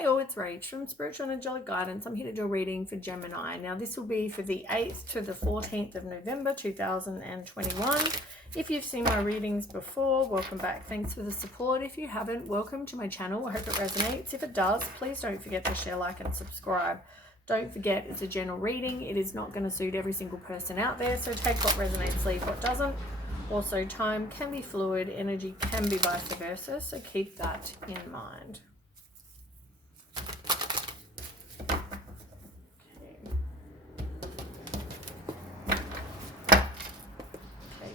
Hi all, it's Rach from Spiritual and Angelic Guidance. I'm here to do a reading for Gemini. Now this will be for the 8th to the 14th of November 2021. If you've seen my readings before, welcome back. Thanks for the support. If you haven't, welcome to my channel. I hope it resonates. If it does, please don't forget to share, like and subscribe. Don't forget, it's a general reading. It is not going to suit every single person out there, so take what resonates, leave what doesn't. Also, time can be fluid, energy can be vice versa, so keep that in mind.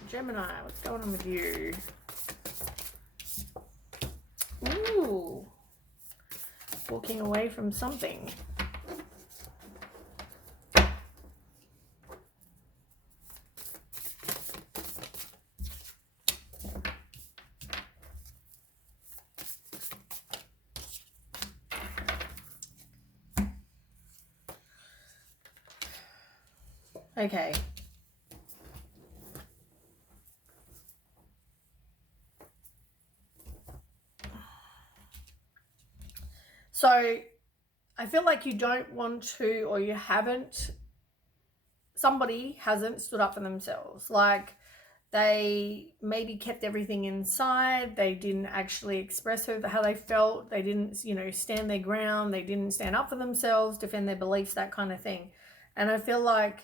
Gemini, what's going on with you? Ooh, walking away from something. Okay. So I feel like you don't want to, or you haven't, somebody hasn't stood up for themselves. Like they maybe kept everything inside. They didn't actually express how they felt. They didn't, stand their ground. They didn't stand up for themselves, defend their beliefs, that kind of thing. And I feel like,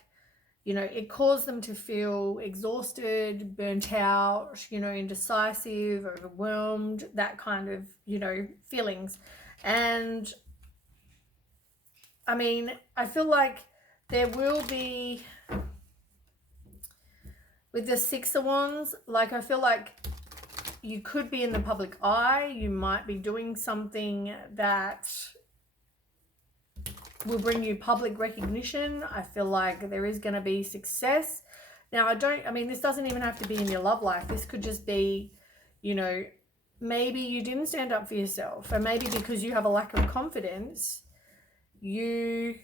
it caused them to feel exhausted, burnt out, indecisive, overwhelmed, that kind of, feelings. And I mean, I feel like there will be, with the Six of Wands, like I feel like you could be in the public eye. You might be doing something that will bring you public recognition. I feel like there is going to be success. Now, this doesn't even have to be in your love life. This could just be, maybe you didn't stand up for yourself, and maybe because you have a lack of confidence, I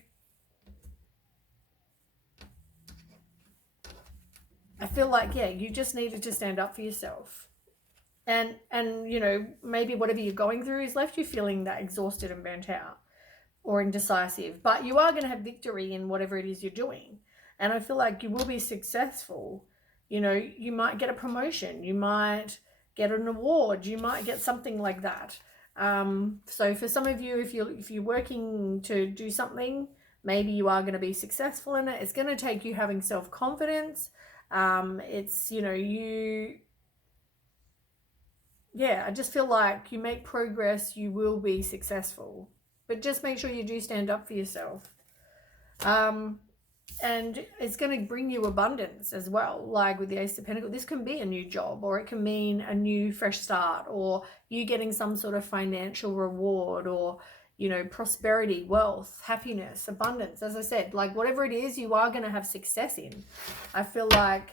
feel like, you just needed to stand up for yourself. And maybe whatever you're going through has left you feeling that exhausted and burnt out or indecisive. But you are going to have victory in whatever it is you're doing. And I feel like you will be successful. You might get a promotion. You might get an award. You might get something like that. So for some of you, if you're working to do something, maybe you are going to be successful in it. It's going to take you having self-confidence. It's, I just feel like you make progress, you will be successful. But just make sure you do stand up for yourself. And it's going to bring you abundance as well. Like with the Ace of Pentacles, this can be a new job, or it can mean a new fresh start, or you getting some sort of financial reward, or, prosperity, wealth, happiness, abundance. As I said, like whatever it is, you are going to have success in. I feel like,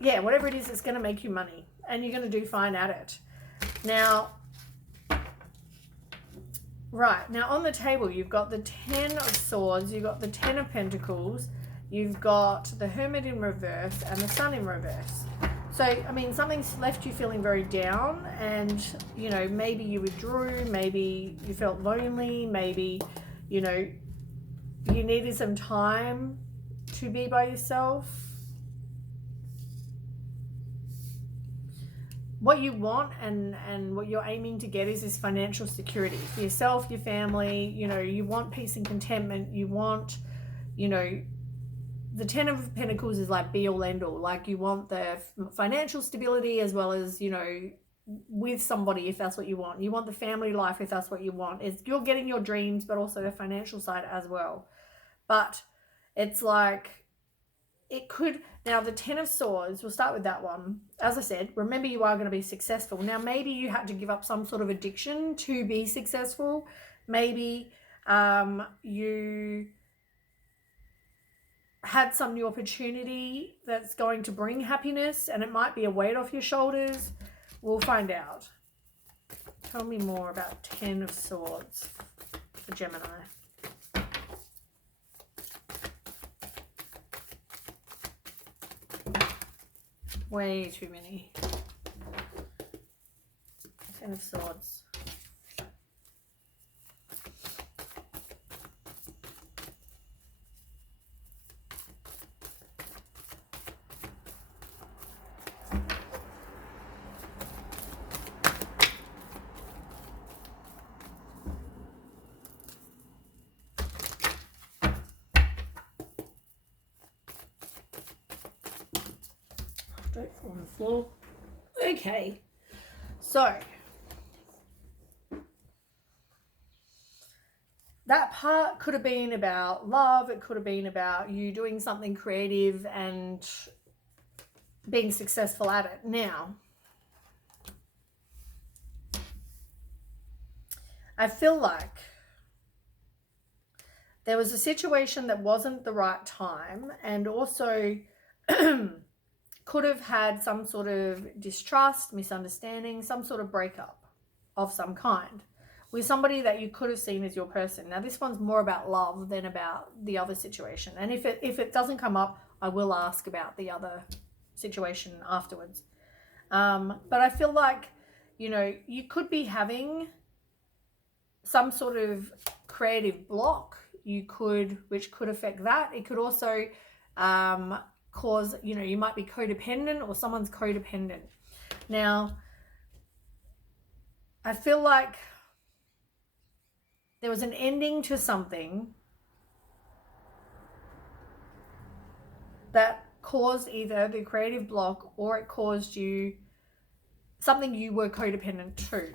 whatever it is, it's going to make you money, and you're going to do fine at it. Now, on the table, you've got the 10 of Swords, you've got the 10 of Pentacles, you've got the Hermit in reverse, and the Sun in reverse. So, something's left you feeling very down, and, maybe you withdrew, maybe you felt lonely, maybe, you needed some time to be by yourself. What you want and what you're aiming to get is this financial security for yourself, your family. You want peace and contentment. You want, the 10 of Pentacles is like be all end all. Like you want the financial stability as well as, with somebody if that's what you want. You want the family life if that's what you want. You're getting your dreams, but also the financial side as well. But it's like, it could, now the 10 of Swords, we'll start with that one. As I said, remember you are going to be successful. Now maybe you had to give up some sort of addiction to be successful. Maybe you had some new opportunity that's going to bring happiness, and it might be a weight off your shoulders. We'll find out. Tell me more about 10 of Swords for Gemini. Way too many. Ten of Swords. Don't fall on the floor. Okay, so that part could have been about love. It could have been about you doing something creative and being successful at it. Now, I feel like there was a situation that wasn't the right time, and also could have had some sort of distrust, misunderstanding, some sort of breakup of some kind with somebody that you could have seen as your person. Now, this one's more about love than about the other situation. And if it doesn't come up, I will ask about the other situation afterwards. But I feel like, you know, you could be having some sort of creative block, which could affect that. It could also cause, you know, you might be codependent or someone's codependent. Now, I feel like there was an ending to something that caused either the creative block or it caused you something you were codependent to.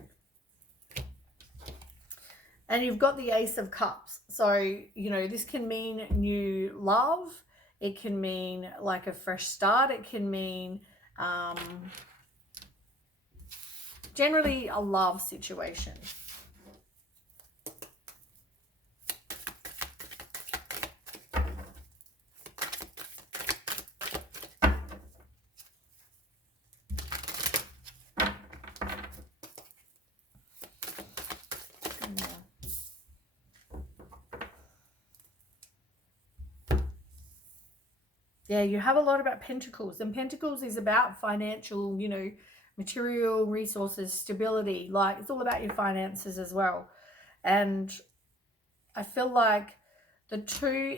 And you've got the Ace of Cups. So, you know, this can mean new love. It can mean like a fresh start. It can mean generally a love situation. Yeah, you have a lot about Pentacles, and Pentacles is about financial, you know, material resources, stability. Like, it's all about your finances as well. And I feel like the two,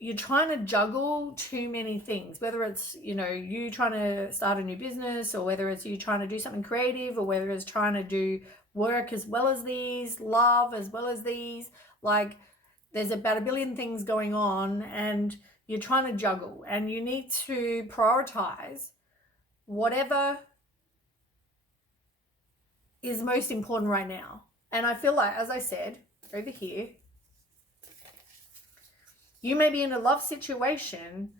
you're trying to juggle too many things, whether it's, you know, you trying to start a new business, or whether it's you trying to do something creative, or whether it's trying to do work as well as these, love as well as these. Like, there's about a billion things going on, and you're trying to juggle, and you need to prioritize whatever is most important right now. And I feel like, as I said over here, you may be in a love situation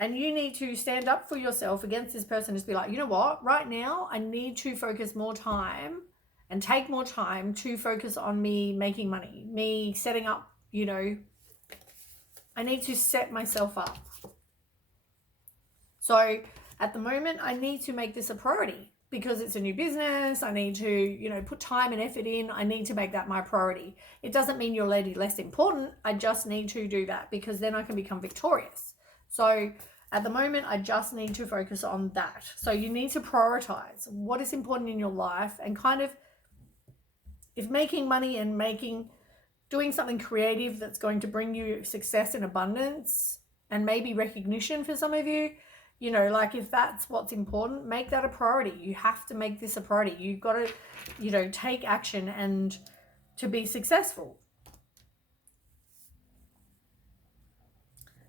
and you need to stand up for yourself against this person. Just be like, you know what, right now I need to focus more time and take more time to focus on me making money, me setting up, you know, I need to set myself up. So at the moment, I need to make this a priority because it's a new business. I need to, you know, put time and effort in. I need to make that my priority. It doesn't mean your lady less important. I just need to do that because then I can become victorious. So at the moment, I just need to focus on that. So you need to prioritize what is important in your life, and kind of, if making money and doing something creative that's going to bring you success and abundance and maybe recognition for some of you, you know, like, if that's what's important, make that a priority. You have to make this a priority. You've got to, you know, take action and to be successful.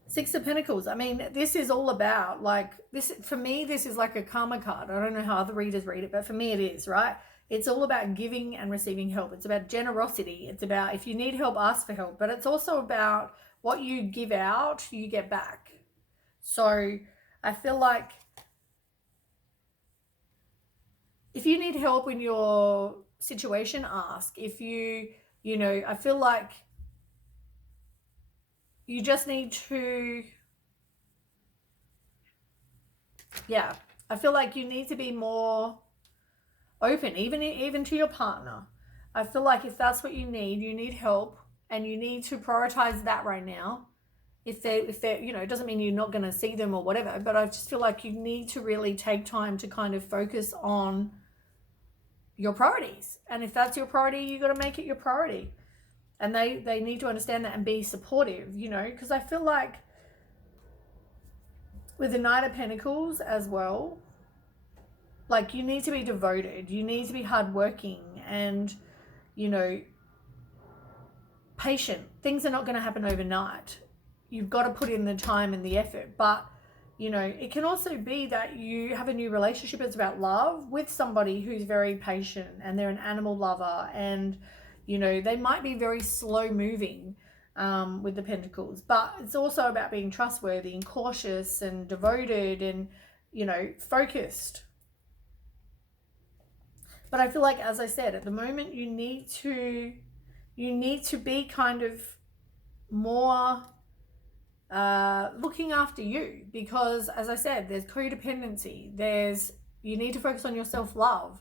Six of Pentacles. I mean, this is all about, like, this, for me, this is like a karma card. I don't know how other readers read it, but for me it is, right? It's all about giving and receiving help. It's about generosity. It's about, if you need help, ask for help. But it's also about what you give out, you get back. So I feel like if you need help in your situation, ask. If you know, I feel like you just need to, yeah, I feel like you need to be more open, even to your partner. I feel like if that's what you need help, and you need to prioritize that right now. If they're, you know, it doesn't mean you're not going to see them or whatever, but I just feel like you need to really take time to kind of focus on your priorities. And if that's your priority, you got to make it your priority. And they need to understand that and be supportive, you know, because I feel like with the Knight of Pentacles as well, like you need to be devoted, you need to be hardworking and, you know, patient. Things are not going to happen overnight. You've got to put in the time and the effort. But, you know, it can also be that you have a new relationship. It's about love with somebody who's very patient and they're an animal lover. And, you know, they might be very slow moving with the Pentacles. But it's also about being trustworthy and cautious and devoted and, you know, focused. But I feel like, as I said, at the moment you need to be kind of more looking after you, because as I said, there's codependency, you need to focus on your self-love,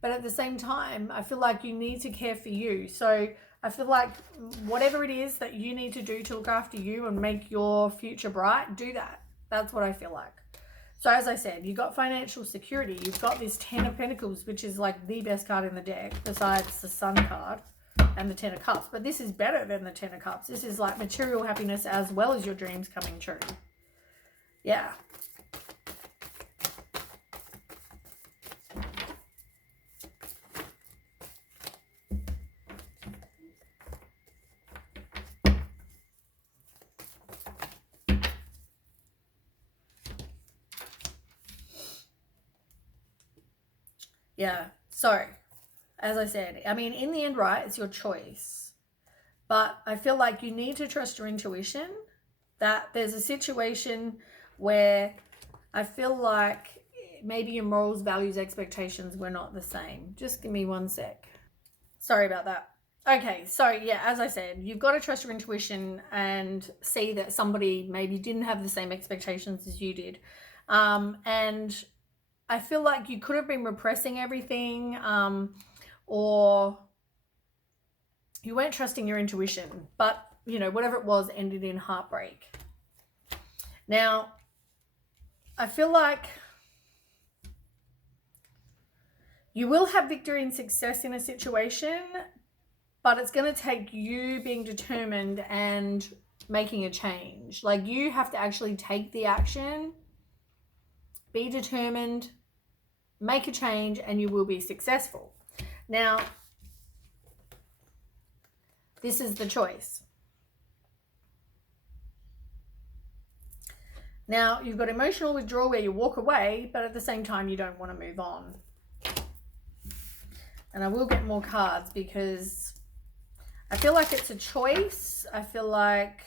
but at the same time I feel like you need to care for you. So I feel like whatever it is that you need to do to look after you and make your future bright, do that. That's what I feel like. So as I said, you've got financial security, you've got this 10 of Pentacles, which is like the best card in the deck besides the Sun card and the 10 of Cups. But this is better than the 10 of Cups. This is like material happiness as well as your dreams coming true. Yeah. Yeah. So, as I said, I mean, in the end, right, it's your choice. But I feel like you need to trust your intuition, that there's a situation where I feel like maybe your morals, values, expectations were not the same. Just give me one sec. Sorry about that. Okay, so yeah, as I said, you've got to trust your intuition and see that somebody maybe didn't have the same expectations as you did. And I feel like you could have been repressing everything, or you weren't trusting your intuition, but, you know, whatever it was ended in heartbreak. Now, I feel like you will have victory and success in a situation, but it's going to take you being determined and making a change. Like, you have to actually take the action, be determined, make a change, and you will be successful. Now, this is the choice. Now, you've got emotional withdrawal where you walk away, but at the same time, you don't want to move on. And I will get more cards because I feel like it's a choice. I feel like,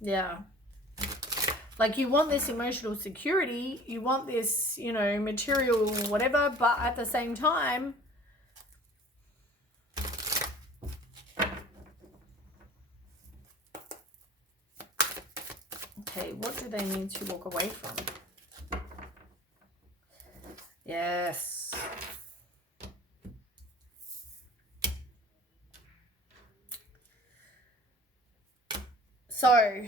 yeah, like you want this emotional security, you want this, you know, material whatever, but at the same time, okay, what do they need to walk away from? Yes. So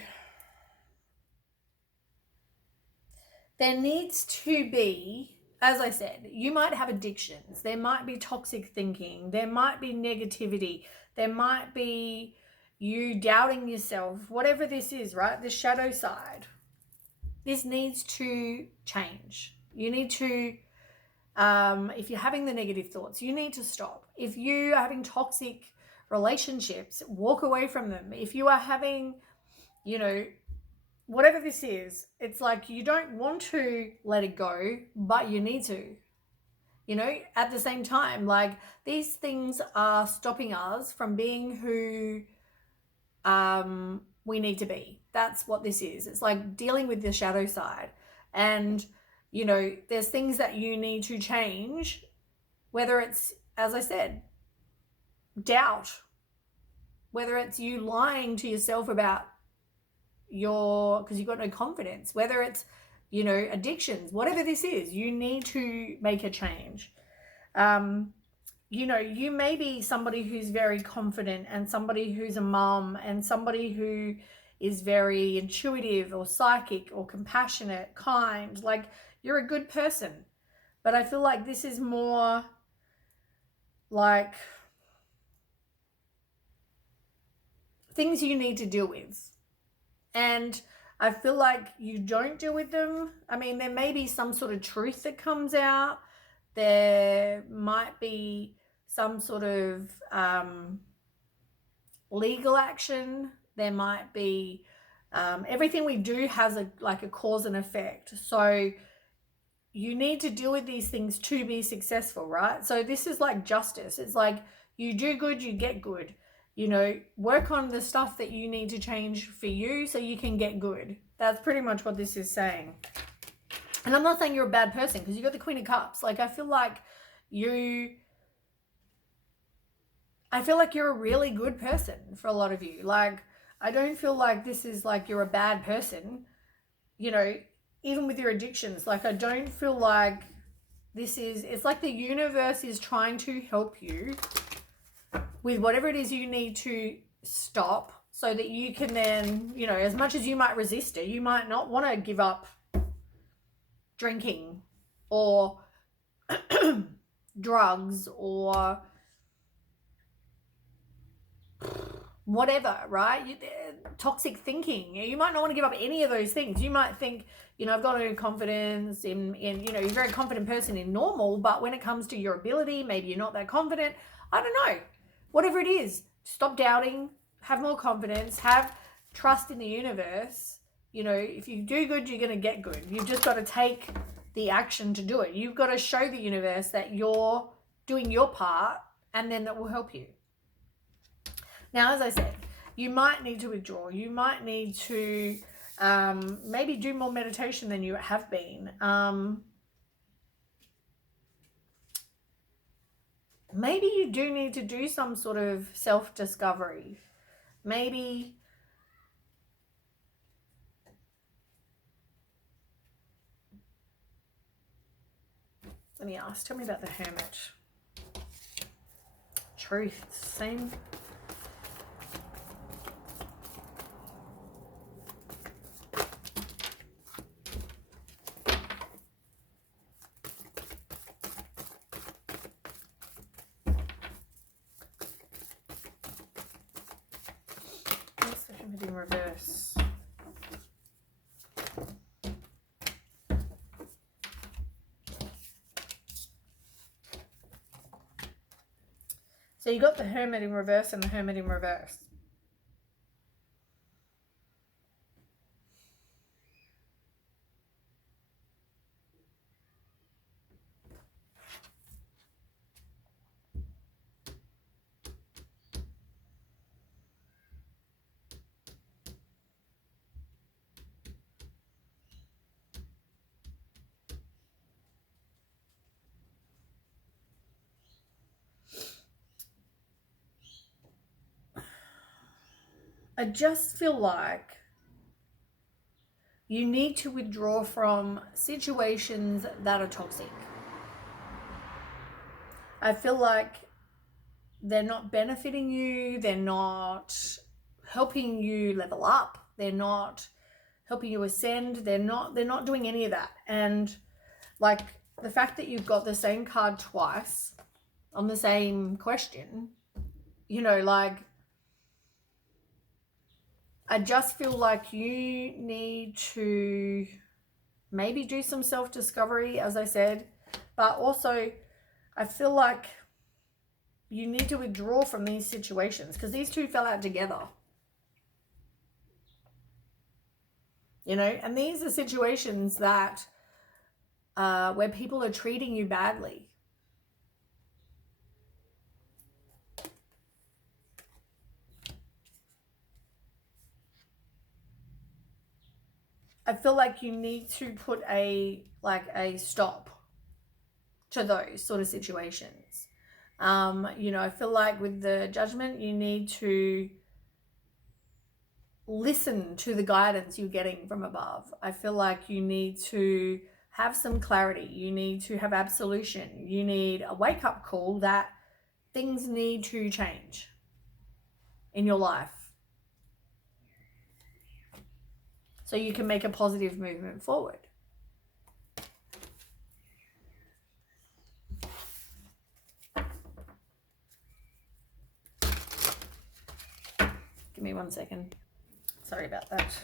there needs to be, as I said, you might have addictions. There might be toxic thinking. There might be negativity. There might be you doubting yourself. Whatever this is, right? The shadow side. This needs to change. You need to, if you're having the negative thoughts, you need to stop. If you are having toxic relationships, walk away from them. If you are having, you know, whatever this is, it's like you don't want to let it go, but you need to. You know, at the same time, like these things are stopping us from being who we need to be. That's what this is. It's like dealing with the shadow side. And, you know, there's things that you need to change, whether it's, as I said, doubt, whether it's you lying to yourself about because you've got no confidence, whether it's, you know, addictions, whatever this is, you need to make a change. You know, you may be somebody who's very confident and somebody who's a mom and somebody who is very intuitive or psychic or compassionate, kind. Like, You're a good person. But I feel like this is more like things you need to deal with. And I feel like you don't deal with them. I mean, there may be some sort of truth that comes out. There might be some sort of legal action. There might be everything we do has a cause and effect. So you need to deal with these things to be successful, right? So this is like justice. It's like you do good, you get good. You know, work on the stuff that you need to change for you so you can get good. That's pretty much what this is saying. And I'm not saying you're a bad person because you got the Queen of Cups. Like, I feel like you're a really good person for a lot of you. Like, I don't feel like this is like you're a bad person, you know, even with your addictions. Like, I don't feel like it's like the universe is trying to help you with whatever it is you need to stop so that you can then, you know, as much as you might resist it, you might not want to give up drinking or drugs or whatever, right? Toxic thinking. You might not want to give up any of those things. You might think, you know, I've got no confidence in you know, you're a very confident person in normal, but when it comes to your ability, maybe you're not that confident. I don't know. Whatever it is, stop doubting, have more confidence, have trust in the universe. You know, if you do good, you're going to get good. You've just got to take the action to do it. You've got to show the universe that you're doing your part, and then that will help you. Now, as I said, you might need to withdraw. You might need to maybe do more meditation than you have been. Maybe you do need to do some sort of self-discovery. Maybe let me ask, tell me about the Hermit. Truth, same. What's the Hermit in reverse? So you got the Hermit in reverse and the Hermit in reverse. I just feel like you need to withdraw from situations that are toxic. I feel like they're not benefiting you. They're not helping you level up. They're not helping you ascend. They're not doing any of that. And like the fact that you've got the same card twice on the same question, you know, like I just feel like you need to maybe do some self-discovery, as I said, but also I feel like you need to withdraw from these situations because these two fell out together. You know, and these are situations that where people are treating you badly. I feel like you need to put a stop to those sort of situations. You know, I feel like with the Judgment, you need to listen to the guidance you're getting from above. I feel like you need to have some clarity. You need to have absolution. You need a wake-up call that things need to change in your life so you can make a positive movement forward. Give me 1 second. Sorry about that.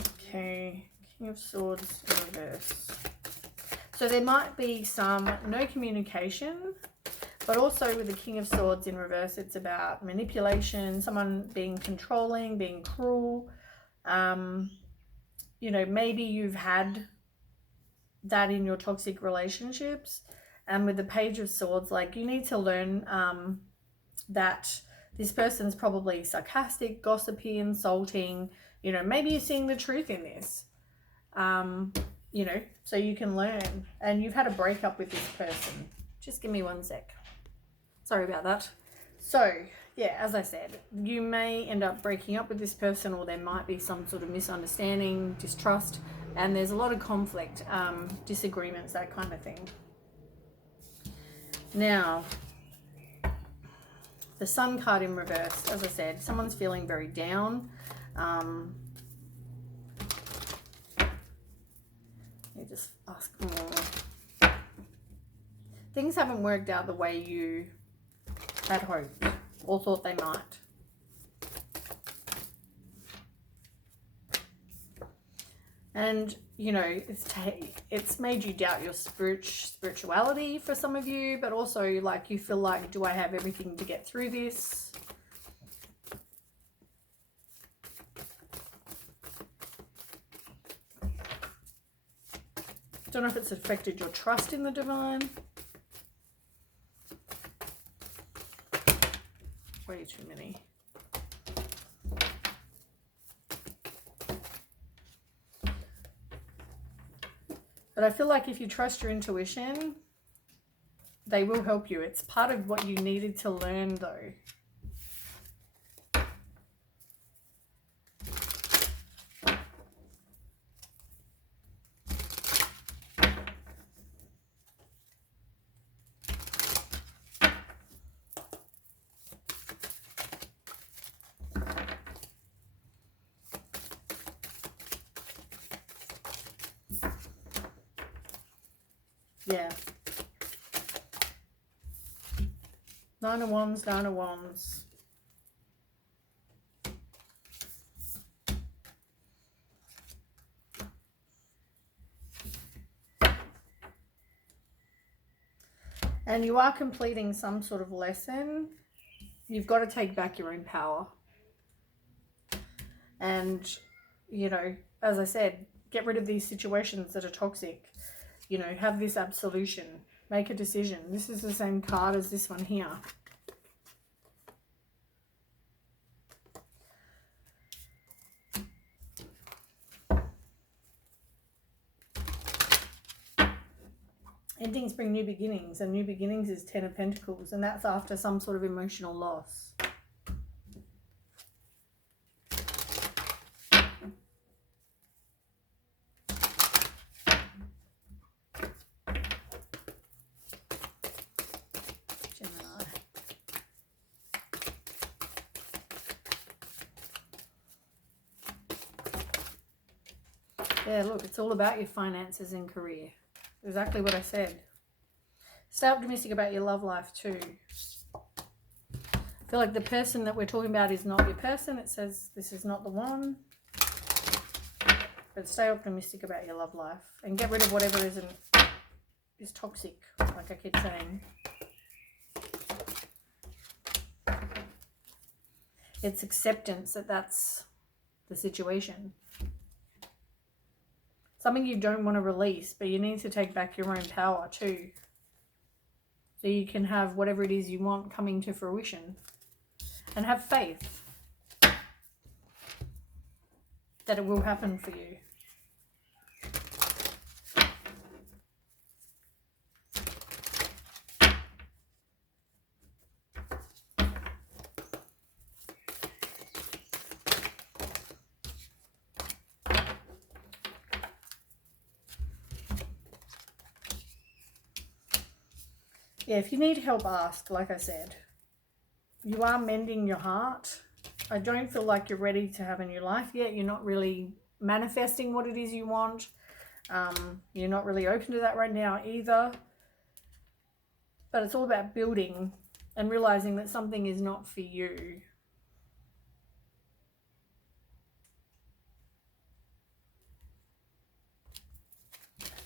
Okay, King of Swords in reverse. So there might be some no communication, but also with the King of Swords in reverse, it's about manipulation, someone being controlling, being cruel. You know, maybe you've had that in your toxic relationships. And with the Page of Swords, like, you need to learn that this person's probably sarcastic, gossipy, insulting. You know, maybe you're seeing the truth in this. You know, so you can learn. And you've had a breakup with this person. Just give me 1 sec. Sorry about that. So, yeah, as I said, you may end up breaking up with this person, or there might be some sort of misunderstanding, distrust, and there's a lot of conflict, disagreements, that kind of thing. Now, the Sun card in reverse, as I said, someone's feeling very down. Let me just ask more. Things haven't worked out the way you had hoped or thought they might. And, you know, it's made you doubt your spirituality for some of you, but also, like, you feel like, do I have everything to get through this? Don't know if it's affected your trust in the divine. Way too many. But I feel like if you trust your intuition, they will help you. It's part of what you needed to learn, though. Yeah. Nine of Wands, Nine of Wands. And you are completing some sort of lesson. You've got to take back your own power. And, you know, as I said, get rid of these situations that are toxic. You know, have this absolution. Make a decision. This is the same card as this one here. Endings bring new beginnings, and new beginnings is 10 of Pentacles, and that's after some sort of emotional loss. Gemini. Yeah, look, it's all about your finances and career. Exactly what I said. Stay optimistic about your love life too. I feel like the person that we're talking about is not your person. It says this is not the one. But stay optimistic about your love life. And get rid of whatever is toxic, like I keep saying. It's acceptance that that's the situation. Something you don't want to release, but you need to take back your own power too. So you can have whatever it is you want coming to fruition. And have faith that it will happen for you. Yeah, if you need help, ask, like I said. You are mending your heart. I don't feel like you're ready to have a new life yet. You're not really manifesting what it is you want. You're not really open to that right now either. But it's all about building and realizing that something is not for you.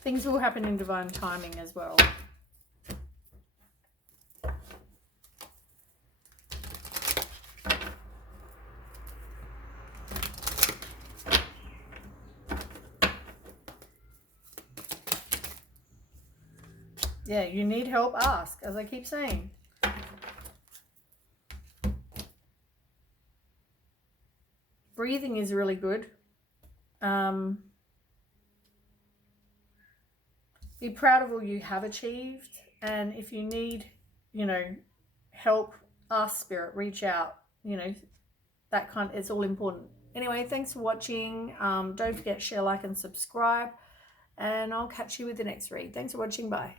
Things will happen in divine timing as well. Yeah, you need help, ask, as I keep saying. Breathing is really good. Be proud of all you have achieved. And if you need, help, ask Spirit, reach out, it's all important. Anyway, thanks for watching. Don't forget, share, like, and subscribe. And I'll catch you with the next read. Thanks for watching. Bye.